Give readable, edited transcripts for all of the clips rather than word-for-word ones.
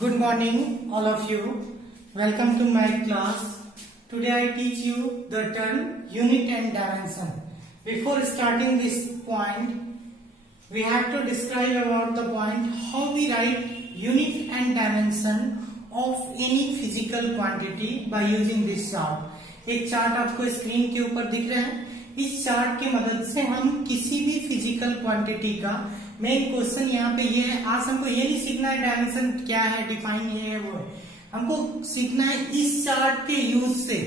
Good morning, all of you. Welcome to my class. Today I teach you the term unit and dimension. Before starting this point, we have to describe about the point how we write unit and dimension of any physical quantity by using this chart. एक chart आपको screen के ऊपर दिख रहा है. इस chart की मदद से हम किसी भी फिजिकल क्वांटिटी का मेन क्वेश्चन यहाँ पे ये है. आज हमको ये नहीं सीखना है डायमेंशन क्या है, डिफाइन ये है वो है. हमको सीखना है इस चार्ट के यूज से,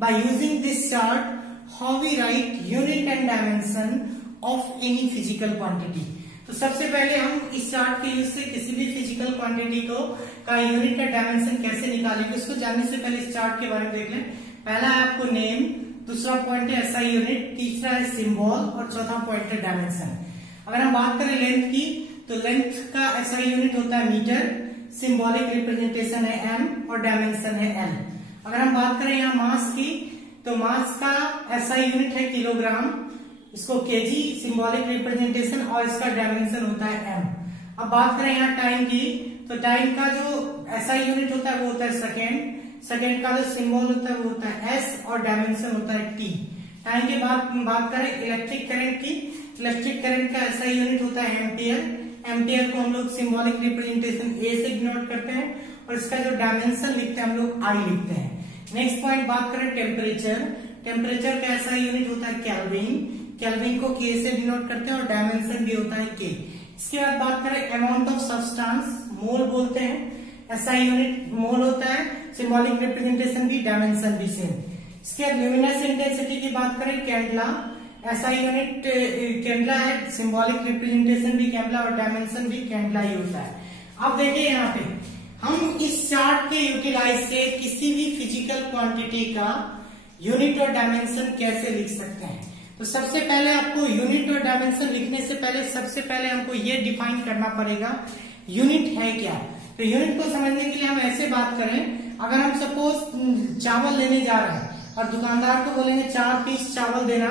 by using this chart how we write unit and dimension of any physical quantity. तो सबसे पहले हम इस चार्ट के यूज से किसी भी फिजिकल क्वांटिटी को का यूनिट का डायमेंशन कैसे निकालेंगे उसको जानने से पहले इस चार्ट के बारे में देख लें. पहला है आपको नेम, दूसरा पॉइंट है एसआई यूनिट, तीसरा है सिंबल और चौथा पॉइंट है डायमेंशन. अगर हम बात करें लेंथ की तो लेंथ का एसआई यूनिट होता है मीटर, सिंबॉलिक रिप्रेजेंटेशन है एम और डायमेंशन है एल. अगर हम बात करें यहाँ मास की तो मास का एसआई यूनिट है किलोग्राम, इसको केजी सिंबॉलिक रिप्रेजेंटेशन और इसका डायमेंशन होता है एम. अब बात करें यहाँ टाइम की तो टाइम का जो एसआई यूनिट होता है वो होता है सेकेंड, सेकेंड का जो सिंबल होता है वो होता है एस और डायमेंशन होता है टी. टाइम के बाद बात करें इलेक्ट्रिक करंट की, इलेक्ट्रिक करंट का एसआई यूनिट होता है एम्पियर. एम्पियर को हम लोग सिंबॉलिक रिप्रेजेंटेशन ए से डिनोट करते हैं और इसका जो डायमेंशन लिखते हैं हम लोग आई लिखते हैं. नेक्स्ट पॉइंट बात करें टेम्परेचर, टेम्परेचर का एसआई यूनिट होता है केल्विन, केल्विन को के से डिनोट करते हैं और डायमेंशन भी होता है के. इसके बाद बात करें अमाउंट ऑफ सब्सटेंस, मोल बोलते हैं, एसआई यूनिट मोल होता है, सिंबॉलिक रिप्रेजेंटेशन भी, डायमेंशन भी सेम. इसके बाद ल्यूमिनस इंटेंसिटी की बात करें कैंडला, एसआई यूनिट कैंडला है, सिंबॉलिक रिप्रेजेंटेशन भी कैंडला और डायमेंशन भी कैंडला ही होता है. अब देखिए यहाँ पे हम इस चार्ट के यूटिलाइज से किसी भी फिजिकल क्वांटिटी का यूनिट और डायमेंशन कैसे लिख सकते हैं. तो सबसे पहले आपको यूनिट और डायमेंशन लिखने से पहले सबसे पहले हमको ये डिफाइन करना पड़ेगा यूनिट है क्या. तो यूनिट को समझने के लिए हम ऐसे बात करें, अगर हम सपोज चावल लेने जा रहे हैं और दुकानदार को बोलेंगे 4 पीस चावल देना,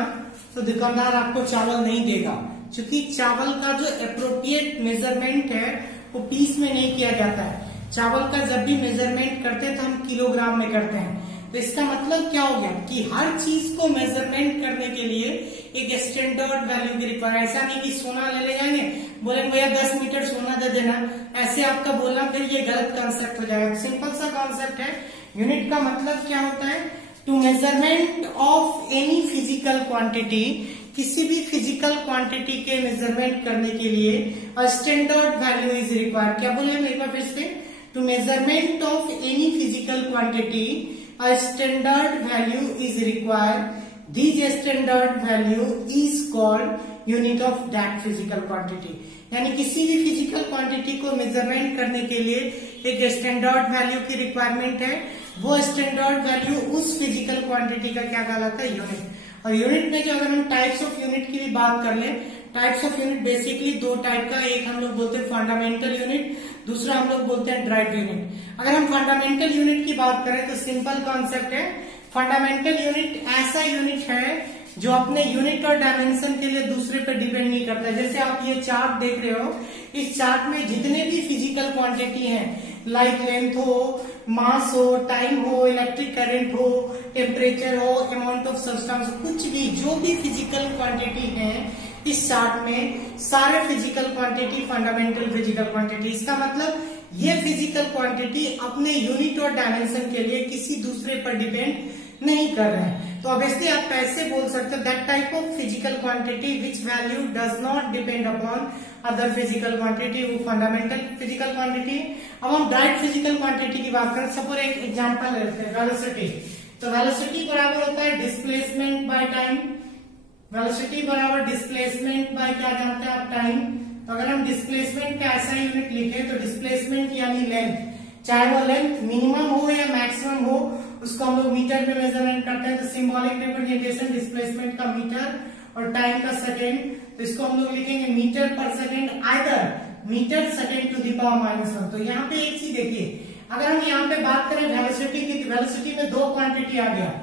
तो दुकानदार आपको चावल नहीं देगा, क्योंकि चावल का जो अप्रोप्रिएट मेजरमेंट है वो पीस में नहीं किया जाता है. चावल का जब भी मेजरमेंट करते हैं तो हम किलोग्राम में करते हैं. तो इसका मतलब क्या हो गया कि हर चीज को मेजरमेंट करने के लिए एक स्टैंडर्ड वैल्यू की रिक्वायरमेंट. ऐसा नहीं कि सोना ले जाएंगे, बोलेंगे भैया 10 मीटर सोना दे देना, ऐसे आपका बोलना फिर ये गलत कॉन्सेप्ट हो जाएगा. सिंपल सा कॉन्सेप्ट है. यूनिट का मतलब क्या होता है, to measurement of any physical quantity, किसी भी फिजिकल क्वांटिटी के मेजरमेंट करने के लिए स्टैंडर्ड वैल्यू इज रिक्वायर्ड. क्या बोले हम एक बार फिर से, to measurement of any physical quantity a standard value is required. This standard value is called unit of that physical quantity. यानी किसी भी फिजिकल क्वांटिटी को मेजरमेंट करने के लिए एक स्टैंडर्ड वैल्यू की रिक्वायरमेंट है. वो स्टैंडर्ड वैल्यू उस फिजिकल क्वांटिटी का क्या कहलाता है, यूनिट. और यूनिट में जो अगर हम टाइप्स ऑफ यूनिट की भी बात कर ले, टाइप्स ऑफ यूनिट बेसिकली दो टाइप का, एक हम लोग बोलते हैं फंडामेंटल यूनिट, दूसरा हम लोग बोलते हैं ड्राइव यूनिट. अगर हम फंडामेंटल यूनिट की बात करें तो सिंपल कॉन्सेप्ट है. फंडामेंटल यूनिट ऐसा यूनिट है जो अपने यूनिट और डायमेंशन के लिए दूसरे पर डिपेंड नहीं करता. जैसे आप ये चार्ट देख रहे हो, इस चार्ट में जितने भी फिजिकल क्वांटिटी हैं, लाइक लेंथ हो, मास हो, टाइम हो, इलेक्ट्रिक करंट हो, टेम्परेचर हो, अमाउंट ऑफ सब्सटेंस, कुछ भी जो भी फिजिकल क्वांटिटी है इस चार्ट में, सारे physical quantity fundamental physical quantity. इसका मतलब ये फिजिकल क्वांटिटी अपने यूनिट और डायमेंशन के लिए किसी दूसरे पर डिपेंड नहीं कर रहे हैं. तो ऑब्वियसली आप कैसे बोल सकते हो, that type of physical quantity which value does not depend upon other physical quantity, वो फंडामेंटल फिजिकल क्वांटिटी. अब हम डायरेक्ट फिजिकल क्वांटिटी की बात करें, सपोज एक एग्जांपल लेते हैं वेलोसिटी. तो वेलोसिटी बराबर होता है डिस्प्लेसमेंट बाय टाइम. वेलोसिटी बराबर डिस्प्लेसमेंट बाय क्या जानते हैं आप, टाइम. तो अगर हम डिस्प्लेसमेंट का ऐसा यूनिट लिखे तो डिस्प्लेसमेंट यानी लेंथ, चाहे वो लेंथ मिनिमम हो या मैक्सिमम हो, उसको हम लोग मीटर में मेजरमेंट करते हैं. तो सिंबॉलिक रिप्रेजेंटेशन डिस्प्लेसमेंट का मीटर और टाइम का सेकेंड. तो इसको हम लोग लिखेंगे मीटर पर second, either metre second to the power -1. तो यहाँ पे एक चीज देखिए, अगर हम यहाँ पे बात करें वेलोसिटी की, वेलोसिटी में दो क्वांटिटी आ गया,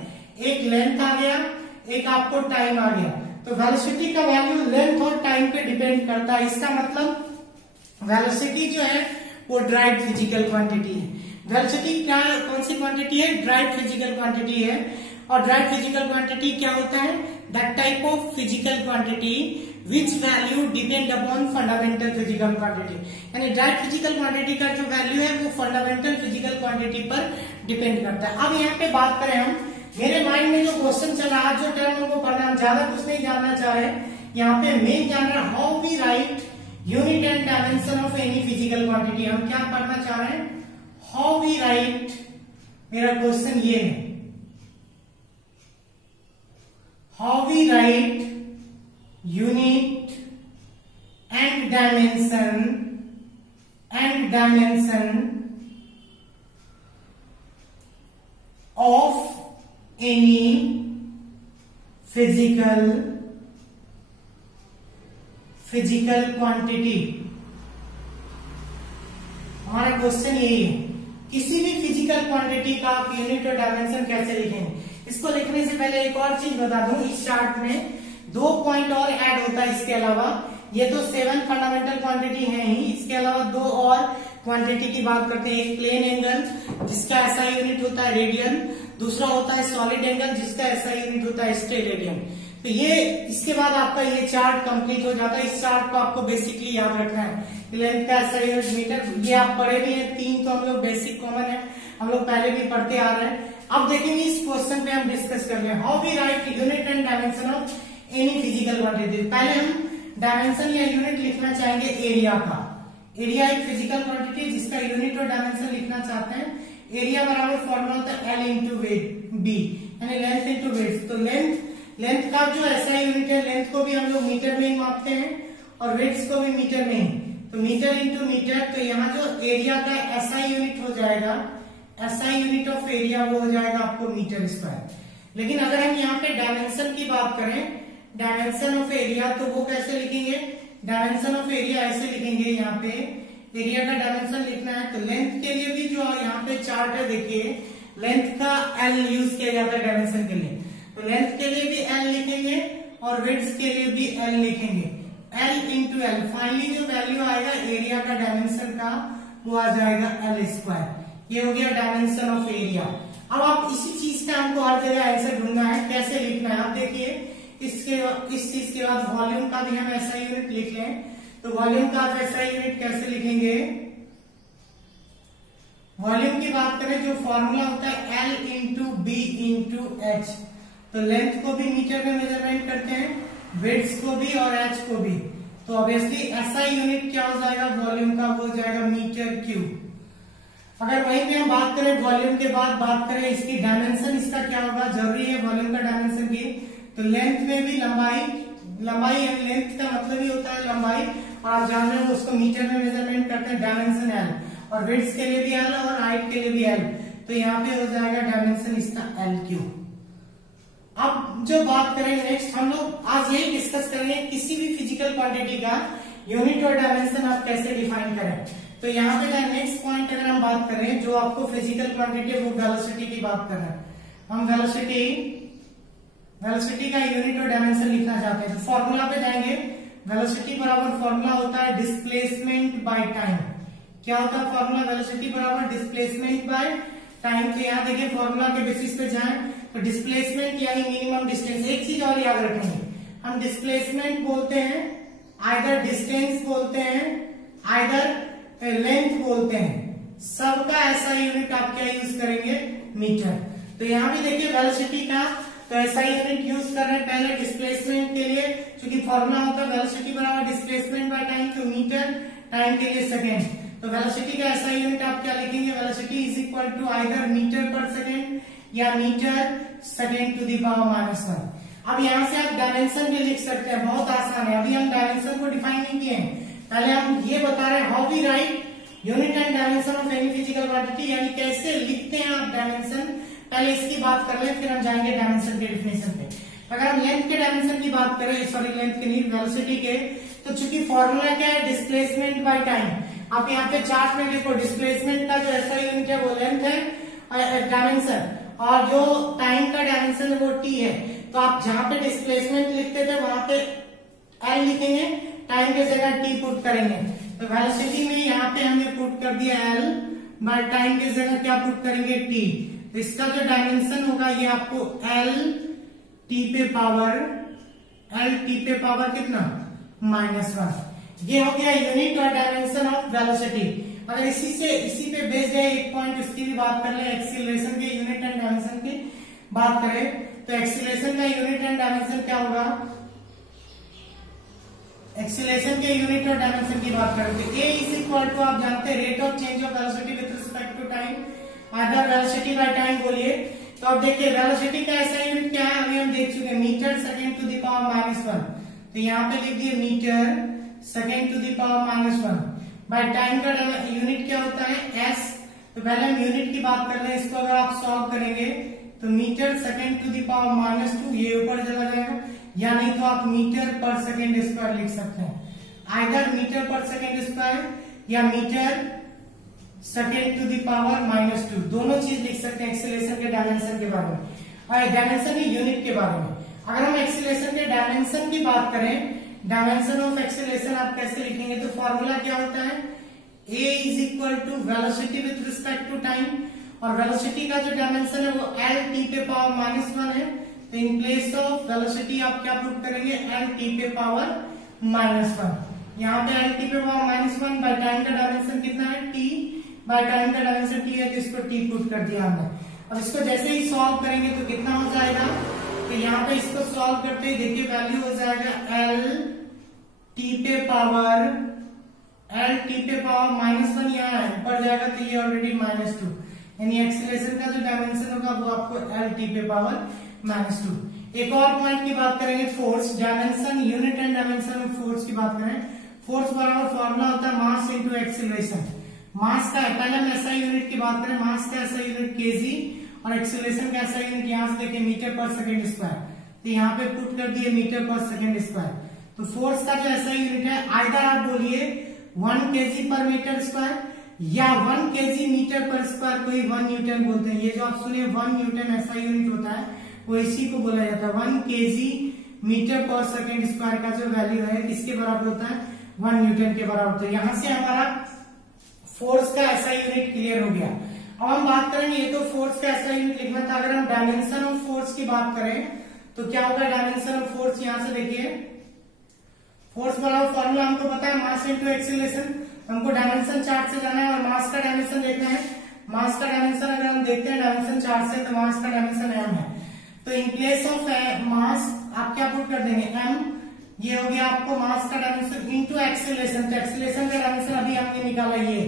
एक लेंथ आ गया, एक आपको टाइम आ गया. तो वेलोसिटी का वैल्यू लेंथ और टाइम पे डिपेंड करता है. इसका मतलब वेलोसिटी जो है वो ड्राइड फिजिकल क्वांटिटी है। वेलोसिटी क्या कौन सी क्वांटिटी है? ड्राइड फिजिकल क्वांटिटी है। और ड्राइड फिजिकल क्वांटिटी क्या होता है? That type of physical quantity which value depend upon fundamental physical quantity, यानी ड्राइड फिजिकल क्वांटिटी का जो वैल्यू है वो फंडामेंटल फिजिकल क्वांटिटी पर डिपेंड करता है। अब यहाँ पे बात करें हम, मेरे माइंड में जो क्वेश्चन चल रहा है, जो टर्म हमको पढ़ना, हम ज्यादा कुछ नहीं जानना चाह रहे, यहाँ पे मेन जानना how we write unit and dimension of any physical quantity. हम क्या पढ़ना चाह रहे हैं? हाउ वी राइट, मेरा क्वेश्चन ये है, how we write unit and dimension of any physical quantity. हमारा क्वेश्चन यही है, किसी भी फिजिकल क्वांटिटी का आप यूनिट और डायमेंशन कैसे लिखेंगे। इसको लिखने से पहले एक और चीज बता दूं, इस चार्ट में 2 पॉइंट और ऐड होता है इसके अलावा। ये तो 7 फंडामेंटल क्वांटिटी है ही, इसके अलावा 2 और क्वांटिटी की बात करते हैं। एक प्लेन एंगल जिसका ऐसा यूनिट होता है रेडियन, दूसरा होता है सॉलिड एंगल जिसका ऐसा यूनिट होता है स्टेरेडियन। तो ये इसके बाद आपका ये चार्ट कंप्लीट हो जाता है। इस चार्ट को आपको बेसिकली याद रखना है। लेंथ का ऐसा यूनिट मीटर, ये आप पढ़े भी हैं, 3 तो हम लोग बेसिक कॉमन है, हम लोग पहले भी पढ़ते आ रहे हैं। अब देखेंगे इस क्वेश्चन पे हम डिस्कस कर लें, how we write unit and dimension of any physical quantity. पहले हम डायमेंशन या यूनिट लिखना चाहेंगे एरिया का। एरिया एक फिजिकल क्वांटिटी जिसका यूनिट और डायमेंशन लिखना चाहते हैं। एरिया बराबर फॉर्मूला होता है L इंटू बी, यानी लेंथ इंटू वेड्थ। तो लेंथ का जो ऐसा यूनिट है, लेंथ को भी हम लोग मीटर में ही मापते हैं और वेड्थ को भी मीटर में ही, तो मीटर इंटू मीटर। तो यहाँ जो एरिया का ऐसा यूनिट हो जाएगा, ऐसा यूनिट ऑफ एरिया वो हो जाएगा आपको मीटर स्क्वायर। लेकिन अगर हम यहाँ पे डायमेंशन की बात करें, डायमेंशन ऑफ एरिया, तो वो कैसे लिखेंगे? डायमेंशन ऑफ एरिया ऐसे लिखेंगे, यहाँ पे एरिया का डायमेंशन लिखना है तो लेंथ के लिए भी जो यहाँ पे चार्ट है देखिए, लेंथ का L यूज किया जाता है डायमेंशन के लिए, तो लेंथ के लिए भी L लिखेंगे और विड्थ के लिए भी L लिखेंगे। L इंटू L, फाइनली जो वैल्यू आएगा एरिया का डायमेंशन का वो आ जाएगा L स्क्वायर। ये हो गया डायमेंशन ऑफ एरिया। अब आप इसी चीज का हमको हर जगह आंसर ढूंढना है, कैसे लिखना है। आप देखिए इस चीज के बाद वॉल्यूम का भी हम ऐसा यूनिट लिख लें, तो वॉल्यूम का आप ऐसा यूनिट कैसे लिखेंगे? वॉल्यूम की बात करें, जो फॉर्मूला होता है L into B into H. तो लेंथ को भी मीटर में मेजरमेंट करते हैं, विड्थ को भी और एच को भी, तो ऑब्वियसली ऐसा यूनिट क्या हो जाएगा वॉल्यूम का, वो हो जाएगा मीटर क्यूब। अगर वहीं पे हम बात करें वॉल्यूम के बाद बात करें इसकी डायमेंशन, इसका क्या होगा, जरूरी है वॉल्यूम का डायमेंशन की, तो लेंथ में भी लंबाई यानी लेंथ का मतलब ही होता है लंबाई, और आप जान रहे हो उसको मीटर में मेजरमेंट करते हैं, डायमेंशन L, और विड्थ के लिए भी L और हाइट के लिए भी L, तो यहाँ पे हो जाएगा डायमेंशन इसका L क्यूब। अब जो बात करें नेक्स्ट, हम लोग आज यही डिस्कस करेंगे किसी भी फिजिकल क्वांटिटी का यूनिट और डायमेंशन आप कैसे डिफाइन करें। तो यहाँ पे नेक्स्ट पॉइंट अगर हम बात करें, जो आपको फिजिकल क्वांटिटी है वो वेलोसिटी की बात कर रहे हैं। हम वेलोसिटी का यूनिट और डायमेंशन लिखना चाहते हैं, तो फॉर्मूला पे जाएंगे। वेलोसिटी बराबर फॉर्मूला होता है डिस्प्लेसमेंट बाय टाइम। क्या होता है फॉर्मूला? वेलोसिटी बराबर डिस्प्लेसमेंट बाय टाइम। तो यहाँ देखिए फॉर्मूला के बेसिस पे जाएं तो डिस्प्लेसमेंट यानी मिनिमम डिस्टेंस। एक चीज और याद रखेंगे, हम डिस्प्लेसमेंट बोलते हैं, आइदर डिस्टेंस बोलते हैं, आइदर लेंथ बोलते हैं, सबका ऐसा यूनिट आप क्या यूज करेंगे? मीटर। तो यहाँ भी देखिए वेलोसिटी का तो ऐसा यूनिट यूज कर रहे हैं पहले डिस्प्लेसमेंट के लिए, क्योंकि फॉर्मूला होता है वेलोसिटी बराबर डिस्प्लेसमेंट बाय टाइम, तो मीटर, टाइम के लिए सेकेंड। तो वेलोसिटी का ऐसा यूनिट आप क्या लिखेंगे? Velocity is equal to either metre पर सेकेंड या metre second to the power -1। अब यहाँ से आप डायमेंशन भी लिख सकते हैं, बहुत आसान है। अभी हम डायमेंशन को डिफाइन नहीं किए हैं, पहले हम ये बता रहे हैं how we write unit and dimension of any physical quantity, यानी कैसे लिखते हैं आप डायमेंशन। पहले इसकी बात कर लें, फिर हम जाएंगे डायमेंशन के डिफिनेशन पे। अगर हम लेंथ के डायमेंशन की बात करें, सॉरी लेंथ के नहीं, वेलोसिटी के, तो चूंकि फॉर्मूला क्या है? Displacement by time. आप यहाँ पे चार्ट में देखो, डिस्प्लेसमेंट का जो ऐसा यूनिट है वो लेंथ है डायमेंशन, और जो टाइम का डायमेंशन है वो t है। तो आप जहां पे डिस्प्लेसमेंट लिखते थे वहां पे L लिखेंगे, टाइम की जगह t पुट करेंगे। तो वेलोसिटी में यहाँ पे हमने पुट कर दिया एल, बाय टाइम की जगह क्या पुट करेंगे टी। तो इसका जो डायमेंशन होगा ये आपको एल टी पे पावर कितना -1। ये हो गया यूनिट और डायमेंशन ऑफ वेलोसिटी। अगर इसी पे बेस्ड है एक पॉइंट, इसकी भी बात कर ले, एक्सीलरेशन के यूनिट एंड डायमेंशन की बात करें तो एक्सीलरेशन का यूनिट एंड डायमेंशन क्या होगा, एक्सीलरेशन के यूनिट और डायमेंशन की बात करें तो ए इज इक्वल टू, आप जानते हैं, rate of change of velocity with respect to time, either velocity by time बोलिए। तो अब देखिए वेलोसिटी का ऐसा यूनिट क्या है, अभी हम देख चुके हैं, metre second to the power -1। तो यहाँ पे लिख दिए metre second to the power -1। By time का यूनिट क्या होता है एस। तो पहले हम यूनिट की बात कर रहे हैं, इसको अगर आप सॉल्व करेंगे तो metre second to the power -2 ये ऊपर चला जाएगा, या नहीं तो आप मीटर पर सेकेंड स्क्वायर लिख सकते हैं, आइदर मीटर पर सेकेंड स्क्वायर या metre second to the power -2, दोनों चीज लिख सकते हैं एक्सीलरेशन के डायमेंशन के बारे में और डायमेंशन की यूनिट के बारे में। अगर हम एक्सीलरेशन के डायमेंशन की बात करें, डायमेंशन ऑफ एक्सीलरेशन आप कैसे लिखेंगे, तो फॉर्मूला क्या होता है, a is equal to velocity with respect to time, और वेलोसिटी का जो डायमेंशन है वो एल टी पे पावर -1 है। तो इन प्लेस ऑफ वेलोसिटी आप क्या पुट करेंगे, एल टी पे पावर -1। यहाँ पे एल टी पे पावर -1 बाय टाइम का डायमेंशन कितना है टी, बाय टाइम का डायमेंशन टी है तो इसको टी पुट कर दिया हमने। अब इसको जैसे ही सॉल्व करेंगे तो कितना हो जाएगा, तो यहाँ पे इसको सॉल्व करते ही देखिए वैल्यू हो जाएगा एल टी पे पावर -1, यहाँ है ऊपर जाएगा तो ये ऑलरेडी -2, यानी एक्सीलरेशन का जो डायमेंशन होगा वो आपको एल टी पे पावर -2। एक और पॉइंट की बात करेंगे, force dimension, unit and dimension में फोर्स की बात करें, फोर्स बराबर फॉर्मूला होता है मास इंटू एक्सीलरेशन। मास का है, पहले हम एसआई यूनिट की बात करें, मास का एसआई यूनिट केजी और एक्सीलरेशन का एसआई यूनिट यहाँ से देखिए मीटर पर सेकेंड स्क्वायर, तो यहाँ पे पुट कर दिए मीटर पर सेकेंड स्क्वायर। तो फोर्स का जो एसआई यूनिट है, आइदर आप बोलिए 1 kg पर मीटर स्क्वायर या 1 kg मीटर पर स्क्वायर को ही 1 न्यूटन बोलते हैं। ये जो आप सुनिए 1 न्यूटन एसआई यूनिट होता है वो इसी को बोला जाता है, 1 kg मीटर पर सेकेंड स्क्वायर का जो वैल्यू है किसके बराबर होता है, 1 न्यूटन के बराबर। तो यहां से हमारा फोर्स का एसआई यूनिट क्लियर हो गया। अब हम बात करेंगे, ये तो फोर्स का एसआई यूनिट लिखना था, अगर हम डायमेंशन ऑफ फोर्स की बात करें तो क्या होगा डायमेंशन ऑफ फोर्स, यहां से देखिए फोर्स बराबर फॉर्मूला हमको पता है मास इंटू एक्सीलरेशन, हमको डायमेंशन चार्ट से जाना है और मास का डायमेंशन देखना है। मास का डायमेंशन अगर हम देखते हैं डायमेंशन चार्ट से तो मास का डायमेंशन m है, तो इन प्लेस ऑफ मास आप क्या पुट कर देंगे m, ये हो गया आपको मास का डायमेंशन इंटू एक्सीलरेशन। तो एक्सीलरेशन का डायमेंशन अभी हमने निकाला ये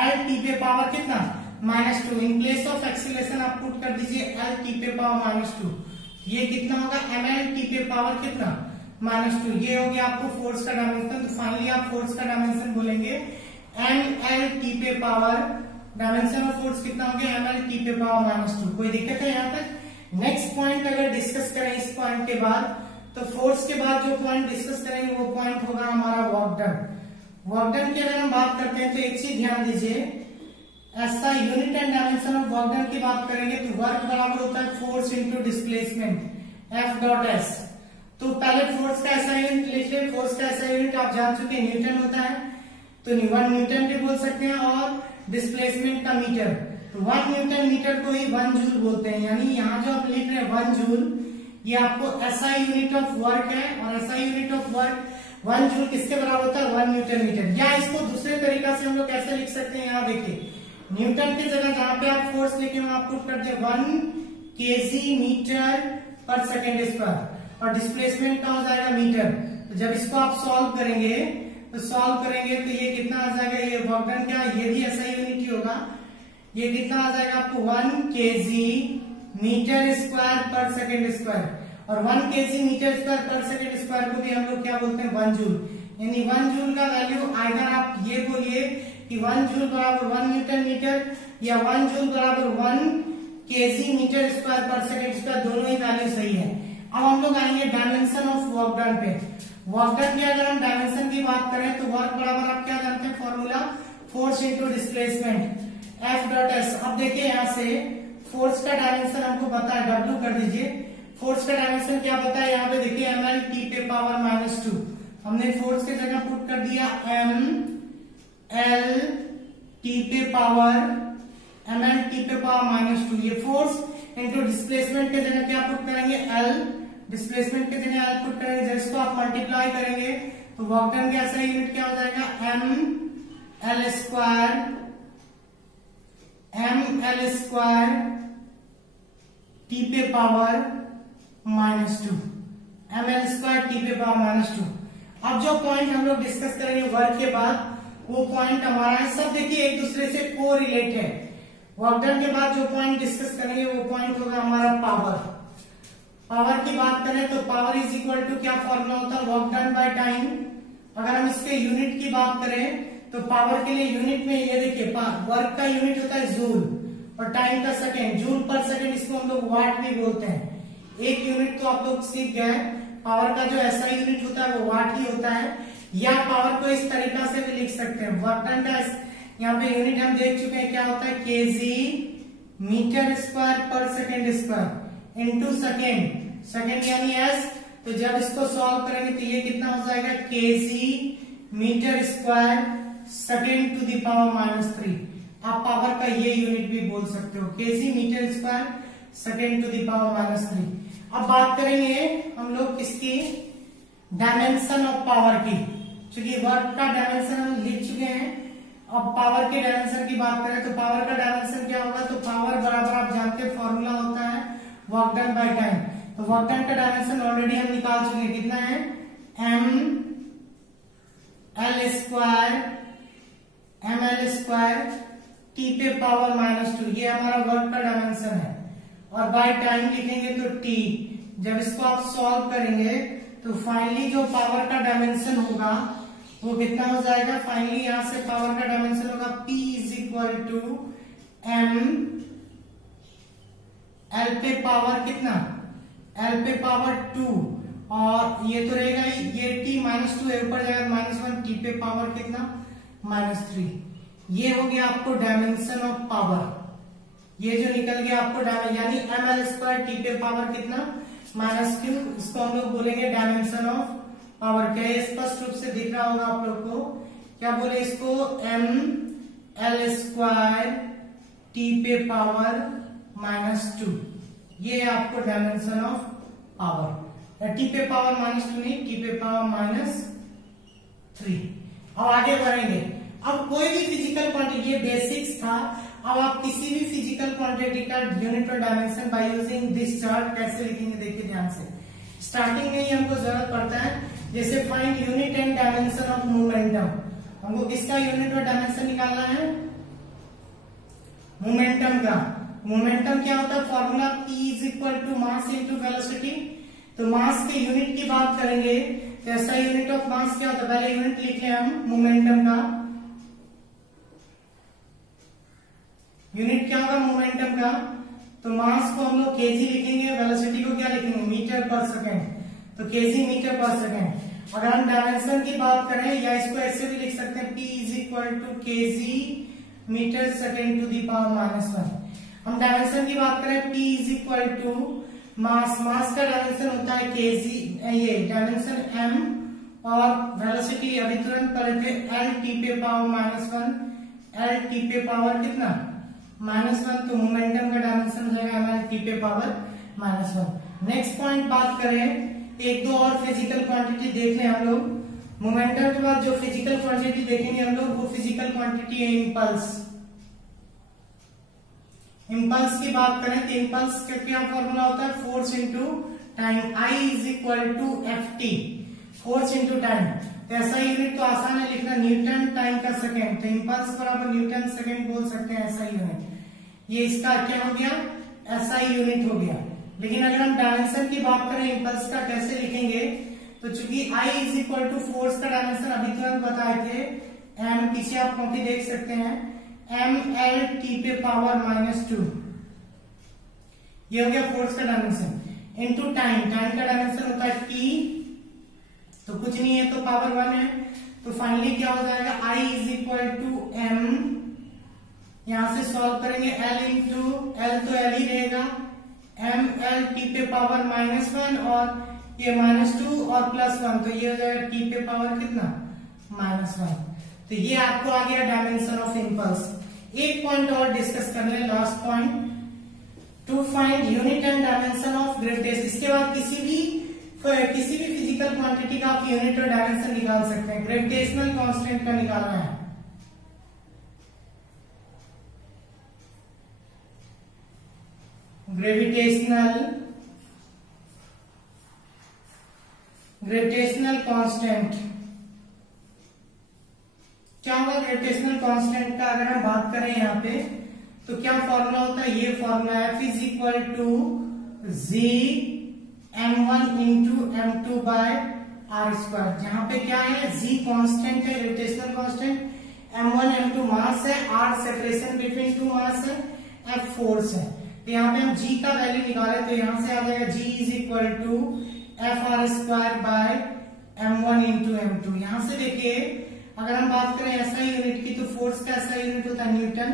एल टी पे पावर कितना -2, इन प्लेस ऑफ एक्सीलरेशन आप पुट कर दीजिए एल टी पे पावर -2, ये कितना होगा ml टी पे पावर कितना -2, ये हो गया आपको फोर्स का डायमेंशन। तो फाइनली आप फोर्स का डायमेंशन बोलेंगे ml टी पे पावर, डायमेंशन ऑफ फोर्स कितना हो गया ml टी पे पावर -2। कोई दिक्कत है यहाँ तक? नेक्स्ट पॉइंट अगर डिस्कस करें इस पॉइंट के बाद, तो फोर्स के बाद जो पॉइंट डिस्कस करेंगे वो पॉइंट होगा हमारा वर्क डन। वर्क डन की अगर हम बात करते हैं तो एक चीज ध्यान दीजिए, ऐसा unit and dimension of work done की बात करेंगे तो वर्क बराबर होता है force into displacement F dot S. तो पहले फोर्स का ऐसा यूनिट लिख ले, फोर्स का ऐसा यूनिट आप जान चुके हैं न्यूटन होता है, तो 1 न्यूटन भी बोल सकते हैं, और डिस्प्लेसमेंट का मीटर, तो 1 न्यूटन मीटर को ही 1 जूल बोलते हैं। यानी यहाँ जो आप लिख रहे हैं 1 जूल, ये आपको ऐसा यूनिट ऑफ वर्क है, और ऐसा यूनिट ऑफ वर्क 1 जूल किसके बराबर होता है 1 न्यूटन मीटर। या इसको दूसरे तरीका से हम लोग कैसे लिख सकते हैं, यहाँ देखिए न्यूटन की जगह जहां पे आप फोर्स लिखे हो आप पुट करते हैं 1 kg मीटर पर सेकेंड स्क्वायर, और डिस्प्लेसमेंट का हो जाएगा मीटर। तो जब इसको आप सॉल्व करेंगे तो ये कितना आ जाएगा, ये वर्क डन क्या, ये भी ऐसा यूनिट ही होगा, ये कितना आ जाएगा आपको 1 kg मीटर स्क्वायर पर सेकेंड स्क्वायर, और 1 kg मीटर स्क्वायर पर सेकेंड स्क्वायर को भी हम लोग क्या बोलते हैं 1 जूल। यानी 1 जूल का वैल्यू आइदर आप ये बोलिए कि 1 जूल बराबर 1 न्यूटन मीटर, या 1 जूल बराबर 1 kg मीटर स्क्वायर पर सेकेंड स्क्वायर, दोनों ही वैल्यू सही है। अब हम लोग आएंगे डायमेंशन ऑफ वर्क डन पे। वर्क डन की अगर हम डायमेंशन की बात करें तो वर्क बराबर आप क्या जानते हैं formula, force into displacement F dot S. अब देखिए यहाँ से फोर्स का डायमेंशन हमको पता है, डब्ल्यू कर दीजिए, फोर्स का डायमेंशन क्या पता है, यहाँ पे देखिए ml टी पे पावर -2, हमने फोर्स की जगह पुट कर दिया m एल टी पे पावर एम एल टी पे पावर -2। ये फोर्स इंटू डिस्प्लेसमेंट के जगह क्या पुट करेंगे, एल, डिस्प्लेसमेंट के जगह एल पुट करेंगे। जब इसको आप मल्टीप्लाई करेंगे तो वर्क डन का ऐसा यूनिट क्या हो जाएगा, एम एल स्क्वायर टी पे power -2, M L square T पे पावर -2। अब जो पॉइंट हम लोग डिस्कस करेंगे वर्क के बाद, वो पॉइंट हमारा है, सब देखिए एक दूसरे से को रिलेट है। वर्क डन के बाद जो पॉइंट डिस्कस करेंगे वो पॉइंट होगा हमारा पावर। पावर की बात करें तो पावर इज इक्वल टू क्या फॉर्मूला होता है, वर्क डन बाय टाइम। अगर हम इसके यूनिट की बात करें तो पावर के लिए यूनिट में ये देखिए, वर्क का यूनिट होता है जूल और टाइम का सेकेंड, जूल पर सेकेंड, इसको हम लोग वाट भी बोलते हैं। एक यूनिट तो आप लोग सीख गए, पावर का जो ऐसा यूनिट होता है वो वाट ही होता है। या पावर को इस तरीका से भी लिख सकते हैं, वर्क डन का यहाँ पे यूनिट हम देख चुके हैं क्या होता है, केजी मीटर स्क्वायर पर second square into second, second यानी एस। तो जब इसको सॉल्व करेंगे तो ये कितना हो जाएगा, KG metre square second to the power -3। आप पावर का ये यूनिट भी बोल सकते हो, KG metre square second to the power -3। अब बात करेंगे हम लोग किसकी, डायमेंशन ऑफ पावर की। क्योंकि वर्क का डायमेंशन हम लिख चुके हैं, अब पावर के डायमेंशन की बात करें तो पावर का डायमेंशन क्या होगा, तो पावर बराबर आप जानते हैं फॉर्मूला होता है वर्क डन बाय टाइम। तो वर्क डन का डायमेंशन ऑलरेडी हम निकाल चुके हैं, कितना है, एम एल स्क्वायर टी पे पावर -2, ये हमारा वर्क का डायमेंशन है। और बाय टाइम लिखेंगे तो टी। जब इसको आप सॉल्व करेंगे तो फाइनली जो पावर का डायमेंशन होगा वो कितना हो जाएगा, फाइनली यहां से पावर का डायमेंशन होगा P is equal to M L पे पावर कितना, एल पे पावर 2, और ये तो रहेगा ये T -2 है, ऊपर जाएगा -1, T पे पावर कितना, -3। ये हो गया आपको डायमेंशन ऑफ पावर। ये जो निकल गया आपको यानी एम एल स्क्वायर टी पे पावर कितना, -2। इसको हम लोग बोलेंगे डायमेंशन ऑफ पावर। क्या ये स्पष्ट रूप से दिख रहा होगा आप लोग को, क्या बोले इसको, एम एल स्क्वायर टी पे पावर -2, ये आपको डायमेंशन ऑफ पावर। टी पे पावर -2 नहीं, टी पे पावर -3। अब आगे बढ़ेंगे, अब कोई भी फिजिकल क्वांटिटी, ये बेसिक्स था। अब आप किसी भी फिजिकल क्वांटिटी का यूनिट और dimension bye using this chart कैसे लिखेंगे, देखिए ध्यान से। स्टार्टिंग में ही हमको जरूरत पड़ता है, जैसे find unit and dimension of momentum. हमको किसका यूनिट और डायमेंशन निकालना है, मोमेंटम का। मोमेंटम क्या होता है, formula P is equal to mass into velocity. तो मास के यूनिट की बात करेंगे तो ऐसा यूनिट ऑफ मास क्या होता है, पहले यूनिट लिख लें हम मोमेंटम का। यूनिट क्या होगा मोमेंटम का, तो मास को हम लोग केजी लिखेंगे, वेलोसिटी को क्या लिखेंगे, मीटर पर सेकेंड। तो केजी मीटर पर सेकेंड। अगर हम डायमेंशन की बात करें या इसको ऐसे भी लिख सकते हैं, P is equal to kg metre second to the power -1। हम डायमेंशन की बात करें, P is equal to mass, mass का डायमेंशन होता है केजी, ये डायमेंशन m, और वेलोसिटी अभी तुरंत पढ़े थे एल टी पे पावर -1, एल टी पे पावर कितना, -1। तो मोमेंटम का डायमेंशन हो जाएगा एल टी पे पावर -1। नेक्स्ट पॉइंट बात करें, एक दो और फिजिकल क्वांटिटी देख लें हम लोग। मोमेंटम के बाद जो फिजिकल क्वांटिटी देखेंगे हम लोग, वो फिजिकल क्वांटिटी है इम्पल्स। इम्पल्स की बात करें तो इम्पल्स का क्या फॉर्मूला होता है, force into time. I is equal to FT, force into time. तो ऐसा यूनिट तो आसान है लिखना, न्यूटन टाइम का सेकेंड। तो इम्पल्स बराबर न्यूटन सेकेंड बोल सकते हैं, ऐसा यूनिट। ये इसका क्या हो गया, ऐसा यूनिट हो गया। लेकिन अगर हम डायमेंशन की बात करें इम्पल्स का कैसे लिखेंगे, तो चूंकि I is equal to force का डायमेंशन अभी तुरंत बताए थे, m, पीछे आप कॉपी देख सकते हैं, एम एल टी पे पावर -2, ये हो गया फोर्स का डायमेंशन। इनटू टाइम, टाइम का डायमेंशन होता है t, तो कुछ नहीं है तो पावर 1 है। तो फाइनली क्या हो जाएगा, I is equal to m, यहां से सॉल्व करेंगे l इंटू l, तो l ही रहेगा, एम एल टी पे पावर -1 और ये -2 और +1, तो ये हो जाएगा टी पे पावर कितना, -1। तो ये आपको आ गया डायमेंशन ऑफ इम्पल्स। एक पॉइंट और डिस्कस कर लें, last point, to find unit and dimension of gravitation. इसके बाद किसी भी फिजिकल क्वांटिटी का आप यूनिट और डायमेंशन निकाल सकते हैं। ग्रेविटेशनल कांस्टेंट का निकालना है। ग्रेविटेशनल कांस्टेंट क्या होगा? ग्रेविटेशनल कांस्टेंट का अगर हम बात करें यहाँ पे तो क्या फॉर्मूला होता है? ये फॉर्मूला है F is equal to G m1 into m2 by R square. जहां पे क्या है? जी कांस्टेंट है, gravitational constant, m1 m2 mass है, r separation between two mass है, f फोर्स है। तो यहाँ पे हम g का वैल्यू निकाले तो यहाँ से आ जाएगा g is equal to F R square by m1 into m2। यहाँ से देखिए अगर हम बात करें ऐसा यूनिट की तो फोर्स का ऐसा यूनिट होता है न्यूटन,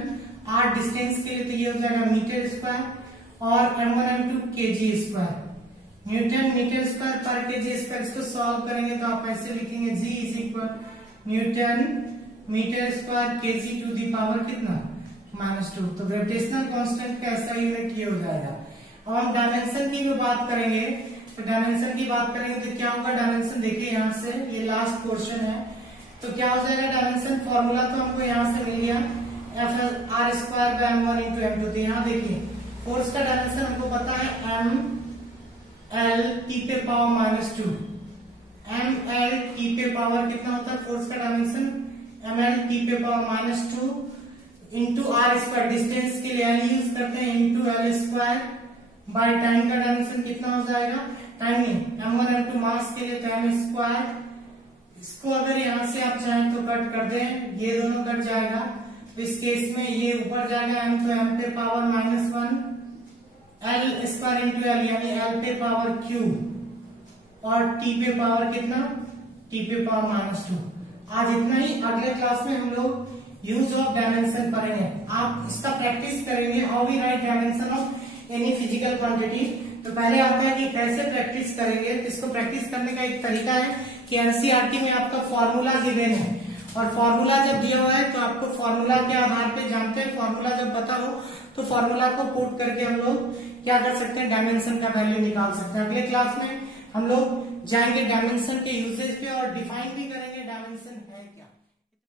r डिस्टेंस के लिए तो ये हो जाएगा मीटर स्क्वायर और m1 m2 kg square. Newton metre square पर kg स्क्वायर, इसको सॉल्व करेंगे तो आप ऐसे लिखेंगे g is equal newton metre square kg to the power कितना? -2। तो ग्रेविटेशनल कांस्टेंट का ऐसा यूनिट ये हो जाएगा। अब हम डायमेंशन की भी बात करेंगे, तो डायमेंशन की बात करेंगे तो क्या होगा? डायमेंशन देखिए यहाँ से, ये लास्ट क्वेश्चन है, तो क्या हो जाएगा डायमेंशन? फॉर्मूला तो हमको यहाँ से मिल गया F R square by m1 into m2। तो यहाँ देखिए फोर्स का डायमेंशन हमको पता है m l t पे पावर -2। m l t पे पावर कितना होता है फोर्स का डायमेंशन? m l t पे power -2 into R square, distance के लिए l यूज करते हैं, into l square by time का डायमेंशन कितना हो जाएगा? टाइम नहीं, m1 m2 मास के लिए तो m स्क्वायर। इसको अगर यहाँ से आप चाहें तो कट कर दें, ये दोनों कट जाएगा, तो इस केस में ये ऊपर जाएगा m तो m पे power -1 l square into l, यानी l पे पावर q और t पे पावर कितना? t पे पावर -2। आज इतना ही। अगले क्लास में हम लोग यूज ऑफ डायमेंशन पढ़ेंगे। आप इसका प्रैक्टिस करेंगे, how we write dimension of any physical quantity. तो पहले आता है कि कैसे प्रैक्टिस करेंगे। तो इसको प्रैक्टिस करने का एक तरीका है कि एनसीईआरटी में आपका फॉर्मूला गिवन है, और फॉर्मूला जब दिया हुआ है तो आपको फॉर्मूला के आधार पे जानते हैं, फॉर्मूला जब पता हो तो फॉर्मूला को पुट करके हम लोग क्या कर सकते हैं? डायमेंशन का वैल्यू निकाल सकते हैं। अगले क्लास में हम लोग जाएंगे डायमेंशन के यूजेज पे और डिफाइन भी करेंगे।